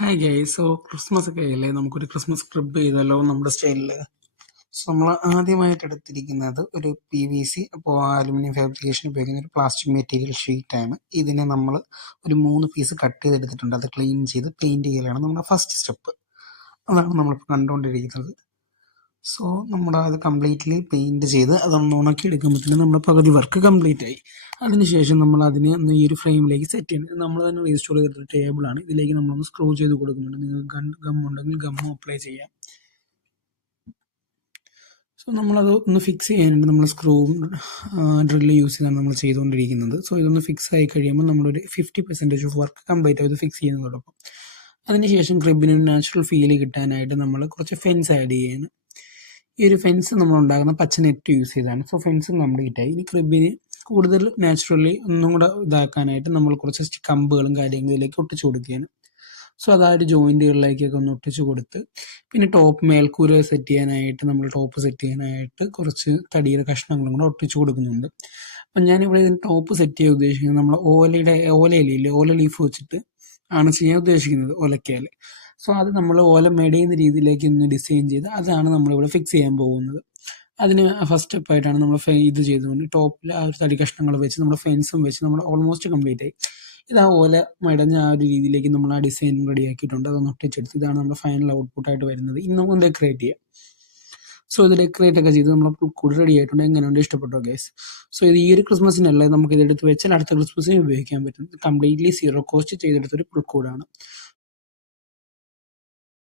Hi guys. Christmas ഒക്കെ ആയില്ലേ, നമുക്കൊരു ക്രിസ്മസ് ക്രിബ് ചെയ്താലോ നമ്മുടെ സ്റ്റൈലിൽ. നമ്മൾ ആദ്യമായിട്ട് എടുത്തിരിക്കുന്നത് ഒരു PVC, അപ്പോൾ അലുമിനിയം ഫാബ്രിക്കേഷൻ ഉപയോഗിക്കുന്ന ഒരു പ്ലാസ്റ്റിക് മെറ്റീരിയൽ ഷീറ്റാണ്. ഇതിനെ നമ്മൾ ഒരു 3 പീസ് കട്ട് ചെയ്തെടുത്തിട്ടുണ്ട്. അത് ക്ലീൻ ചെയ്ത് പെയിൻറ് ചെയ്യലാണ് നമ്മുടെ ഫസ്റ്റ് സ്റ്റെപ്പ്. അതാണ് നമ്മളിപ്പോൾ കണ്ടുകൊണ്ടിരിക്കുന്നത്. സോ അത് കംപ്ലീറ്റ്ലി പെയിൻറ് ചെയ്ത് അതൊന്ന് ഉണക്കി എടുക്കുമ്പോഴത്തേനും നമ്മുടെ പകുതി വർക്ക് കംപ്ലീറ്റ് ആയി. അതിനുശേഷം നമ്മൾ അതിനെ ഒന്ന് ഈ ഒരു ഫ്രെയിമിലേക്ക് സെറ്റ് ചെയ്യുന്നത് നമ്മൾ തന്നെ റീസ്റ്റോർ ചെയ്തിട്ടൊരു ടേബിളാണ്. ഇതിലേക്ക് നമ്മളൊന്ന് സ്ക്രൂ ചെയ്ത് കൊടുക്കുന്നുണ്ട്. നിങ്ങൾക്ക് ഗം ഉണ്ടെങ്കിൽ ഗമ്മും അപ്ലൈ ചെയ്യാം. സോ നമ്മളത് ഒന്ന് ഫിക്സ് ചെയ്യാനായിട്ട് നമ്മൾ സ്ക്രൂവും ഡ്രില്ല് യൂസ് ചെയ്താണ് നമ്മൾ ചെയ്തുകൊണ്ടിരിക്കുന്നത്. സോ ഇതൊന്ന് ഫിക്സ് ആയി കഴിയുമ്പോൾ നമ്മളൊരു 50% ഓഫ് വർക്ക് കംപ്ലീറ്റ് ആയി ഇത് ഫിക്സ് ചെയ്യുന്നതോടൊപ്പം. അതിനുശേഷം ക്രിബിന് ഒരു നാച്ചുറൽ ഫീൽ കിട്ടാനായിട്ട് നമ്മൾ കുറച്ച് ഫെൻസ് ആഡ് ചെയ്യാണ്. ഈ ഒരു ഫെൻസ് നമ്മൾ ഉണ്ടാകുന്ന പച്ച നെറ്റ് യൂസ് ചെയ്താണ്. സോ ഫെൻസും കംപ്ലീറ്റ് ആയി. ഇനി ക്രിബിന് കൂടുതൽ നാച്ചുറലി ഒന്നും കൂടെ ഇതാക്കാനായിട്ട് നമ്മൾ കുറച്ച് കമ്പുകളും കാര്യങ്ങളും ഇതിലേക്ക് ഒട്ടിച്ചു കൊടുക്കുകയാണ്. സോ അത് ആ ഒരു ജോയിന്റുകളിലേക്കൊക്കെ ഒന്ന് ഒട്ടിച്ചു കൊടുത്ത്, പിന്നെ ടോപ്പ് മേൽക്കൂര സെറ്റ് ചെയ്യാനായിട്ട് ടോപ്പ് സെറ്റ് ചെയ്യാനായിട്ട് കുറച്ച് തടിയുടെ കഷ്ണങ്ങളും കൂടെ ഒട്ടിച്ചു കൊടുക്കുന്നുണ്ട്. അപ്പം ഞാനിവിടെ ഇതിന് ടോപ്പ് സെറ്റ് ചെയ്യാൻ ഉദ്ദേശിക്കുന്നത് നമ്മൾ ഓലയിലില്ലേ, ഓല ലീഫ് വെച്ചിട്ട് ആണ് ചെയ്യാൻ ഉദ്ദേശിക്കുന്നത്, ഓലക്കയിൽ. സോ അത് നമ്മൾ ഓല മെടയുന്ന രീതിയിലേക്ക് ഒന്ന് ഡിസൈൻ ചെയ്ത് അതാണ് നമ്മളിവിടെ ഫിക്സ് ചെയ്യാൻ പോകുന്നത്. അതിന് ഫസ്റ്റ് സ്റ്റെപ്പായിട്ടാണ് നമ്മൾ ഇത് ചെയ്തുകൊണ്ട് ടോപ്പിൽ ആ ഒരു തടി കഷ്ണങ്ങൾ വെച്ച് നമ്മൾ ഫെൻസും വെച്ച് നമ്മൾ ഓൾമോസ്റ്റ് കംപ്ലീറ്റ് ആയി. ഇത് ആ ഓല മെടഞ്ഞ ആ ഒരു രീതിയിലേക്ക് നമ്മൾ ആ ഡിസൈൻ റെഡി ആക്കിയിട്ടുണ്ട്. അതൊന്ന് ഒട്ടിച്ചെടുത്ത് ഇതാണ് നമ്മുടെ ഫൈനൽ ഔട്ട്പുട്ടായിട്ട് വരുന്നത്. ഇന്ന് നമുക്ക് ഡെക്കറേറ്റ് ചെയ്യാം. സോ ഇത് ഡെക്കറേറ്റ് ഒക്കെ ചെയ്ത് നമ്മൾ പുൽക്കൂട് റെഡി ആയിട്ടുണ്ട്. എങ്ങനെയുണ്ട്, ഇഷ്ടപ്പെട്ടോ ഗൈസ്? സോ ഇത് ഈ ഒരു ക്രിസ്മസിനല്ല, നമുക്ക് ഇതെടുത്ത് വെച്ചാൽ അടുത്ത ക്രിസ്മസിന് ഉപയോഗിക്കാൻ പറ്റും. കംപ്ലീറ്റ്ലി 0 കോസ്റ്റ് ചെയ്തെടുത്തൊരു പുൽക്കൂടാണ്.